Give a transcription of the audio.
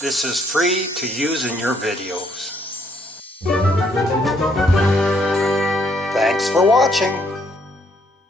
This is free to use in your videos. Thanks for watching.